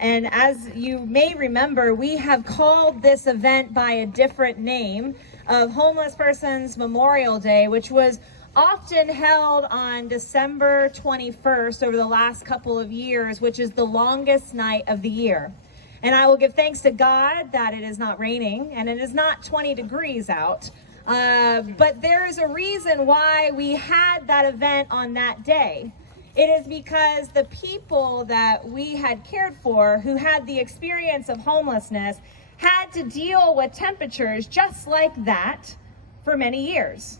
And as you may remember, we have called this event by a different name of Homeless Persons Memorial Day, which was often held on December 21st over the last couple of years, which is the longest night of the year. And I will give thanks to God that it is not raining and it is not 20 degrees out. But there is a reason why we had that event on that day. It is because the people that we had cared for who had the experience of homelessness had to deal with temperatures just like that for many years.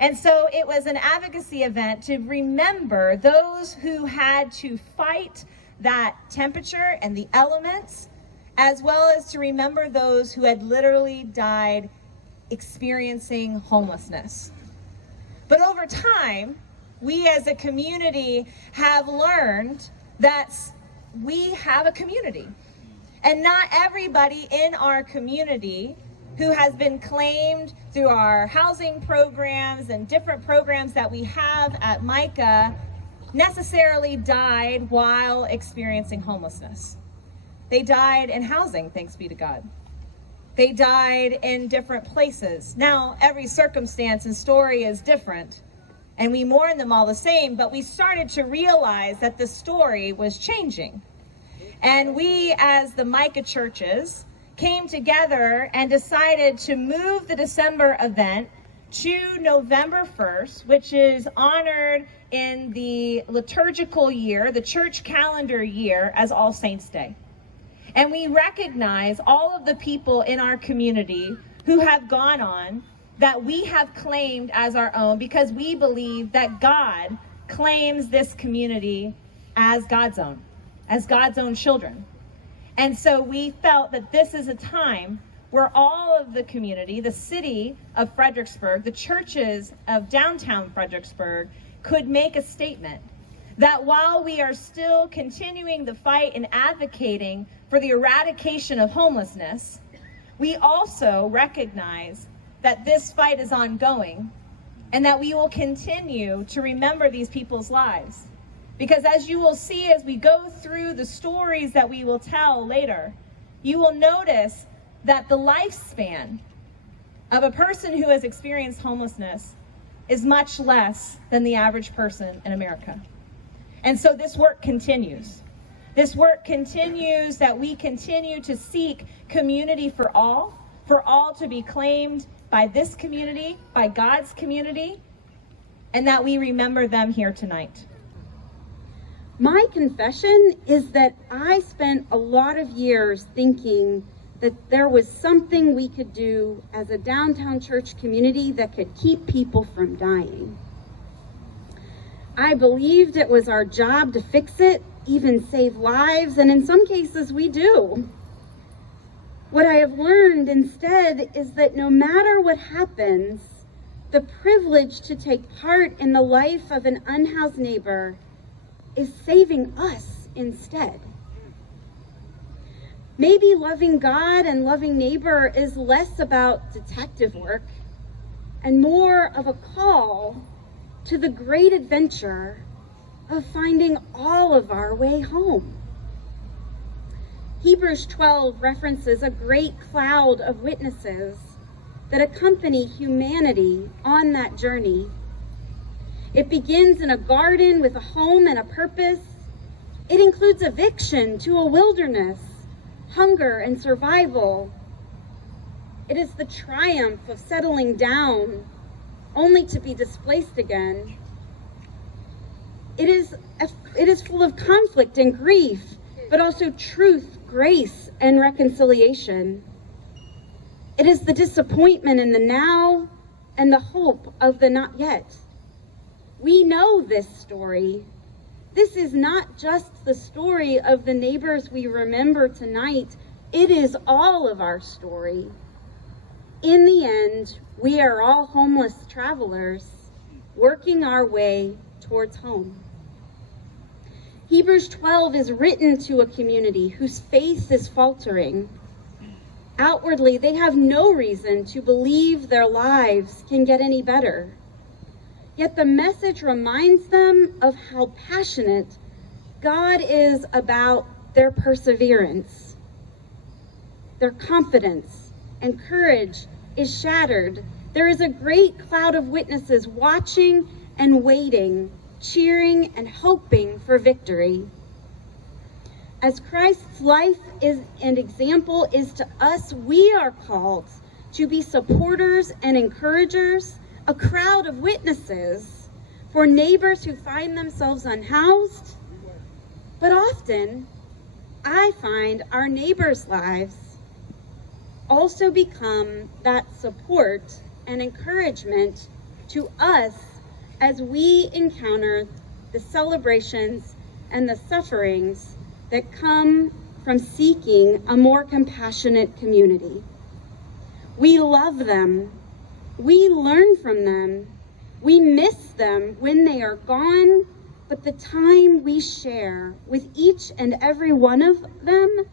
And so it was an advocacy event to remember those who had to fight that temperature and the elements, as well as to remember those who had literally died experiencing homelessness. But over time, we as a community have learned that we have a community. And not everybody in our community who has been claimed through our housing programs and different programs that we have at Micah necessarily died while experiencing homelessness. They died in housing, thanks be to God. They died in different places. Now, every circumstance and story is different, and we mourn them all the same, but we started to realize that the story was changing. And we, as the Micah churches, came together and decided to move the December event to November 1st, which is honored in the liturgical year, the church calendar year, as All Saints' Day. And we recognize all of the people in our community who have gone on that we have claimed as our own, because we believe that God claims this community as God's own children. And so we felt that this is a time where all of the community, the city of Fredericksburg, the churches of downtown Fredericksburg, could make a statement that while we are still continuing the fight and advocating for the eradication of homelessness, we also recognize that this fight is ongoing and that we will continue to remember these people's lives. Because as you will see as we go through the stories that we will tell later, you will notice that the lifespan of a person who has experienced homelessness is much less than the average person in America. And so this work continues. This work continues, that we continue to seek community for all to be claimed by this community, by God's community, and that we remember them here tonight. My confession is that I spent a lot of years thinking that there was something we could do as a downtown church community that could keep people from dying. I believed it was our job to fix it, even save lives, and in some cases we do. What I have learned instead is that no matter what happens, the privilege to take part in the life of an unhoused neighbor is saving us instead. Maybe loving God and loving neighbor is less about detective work and more of a call to the great adventure of finding all of our way home. Hebrews 12 references a great cloud of witnesses that accompany humanity on that journey. It begins in a garden with a home and a purpose. It includes eviction to a wilderness, hunger and survival. It is the triumph of settling down, only to be displaced again. It is full of conflict and grief, but also truth, grace, and reconciliation. It is the disappointment in the now and the hope of the not yet. We know this story. This is not just the story of the neighbors we remember tonight. It is all of our story. In the end, we are all homeless travelers working our way towards home. Hebrews 12 is written to a community whose faith is faltering. Outwardly, they have no reason to believe their lives can get any better. Yet the message reminds them of how passionate God is about their perseverance. Their confidence and courage is shattered. There is a great cloud of witnesses watching and waiting, cheering and hoping for victory. As Christ's life and example is to us, we are called to be supporters and encouragers, a crowd of witnesses for neighbors who find themselves unhoused. But often, I find our neighbors' lives also become that support and encouragement to us as we encounter the celebrations and the sufferings that come from seeking a more compassionate community. We love them, we learn from them, we miss them when they are gone, but the time we share with each and every one of them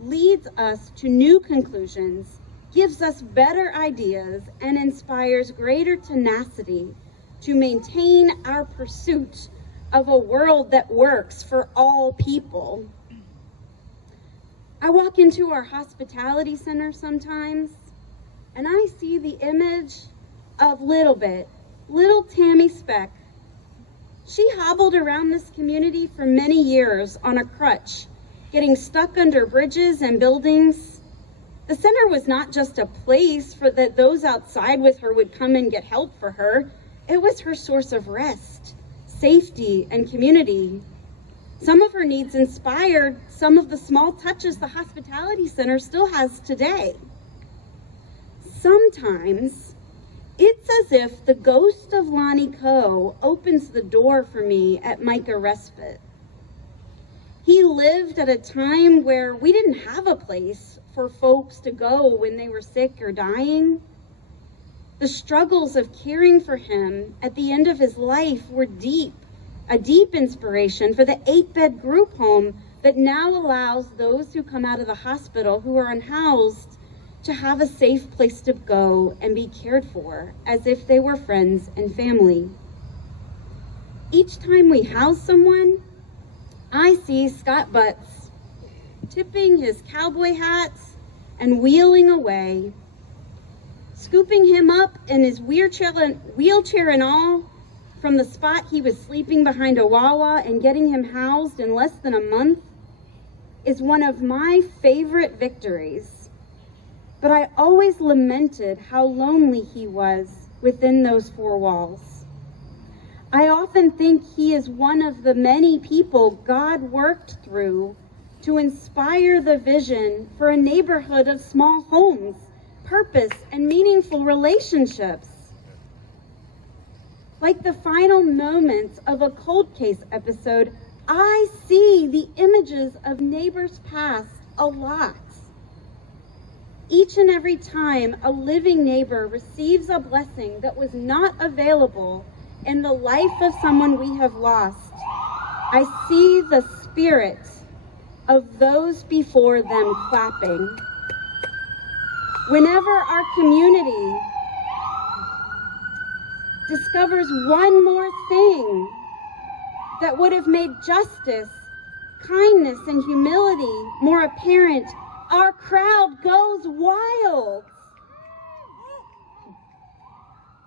leads us to new conclusions, gives us better ideas, and inspires greater tenacity to maintain our pursuit of a world that works for all people. I walk into our hospitality center sometimes, and I see the image of little Tammy Speck. She hobbled around this community for many years on a crutch, getting stuck under bridges and buildings. The center was not just a place for that those outside with her would come and get help for her. It was her source of rest, safety, and community. Some of her needs inspired some of the small touches the hospitality center still has today. Sometimes it's as if the ghost of Lonnie Coe opens the door for me at Micah Respite. He lived at a time where we didn't have a place for folks to go when they were sick or dying. The struggles of caring for him at the end of his life were a deep inspiration for the 8-bed group home that now allows those who come out of the hospital who are unhoused to have a safe place to go and be cared for as if they were friends and family. Each time we house someone, I see Scott Butts tipping his cowboy hats and wheeling away, scooping him up in his wheelchair and all from the spot he was sleeping behind a Wawa and getting him housed in less than a month is one of my favorite victories. But I always lamented how lonely he was within those four walls. I often think he is one of the many people God worked through to inspire the vision for a neighborhood of small homes, purpose, and meaningful relationships. Like the final moments of a cold case episode, I see the images of neighbors past a lot. Each and every time a living neighbor receives a blessing that was not available in the life of someone we have lost, I see the spirit of those before them clapping. Whenever our community discovers one more thing that would have made justice, kindness, and humility more apparent, our crowd goes wild.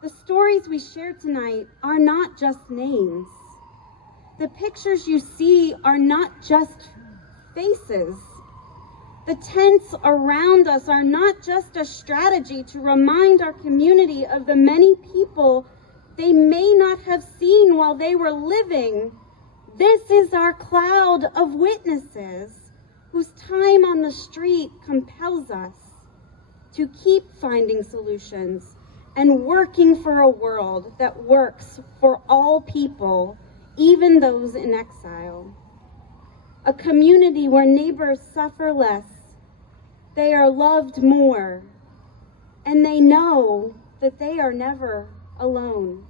The stories we share tonight are not just names. The pictures you see are not just faces. The tents around us are not just a strategy to remind our community of the many people they may not have seen while they were living. This is our cloud of witnesses whose time on the street compels us to keep finding solutions and working for a world that works for all people, even those in exile. A community where neighbors suffer less, they are loved more, and they know that they are never alone.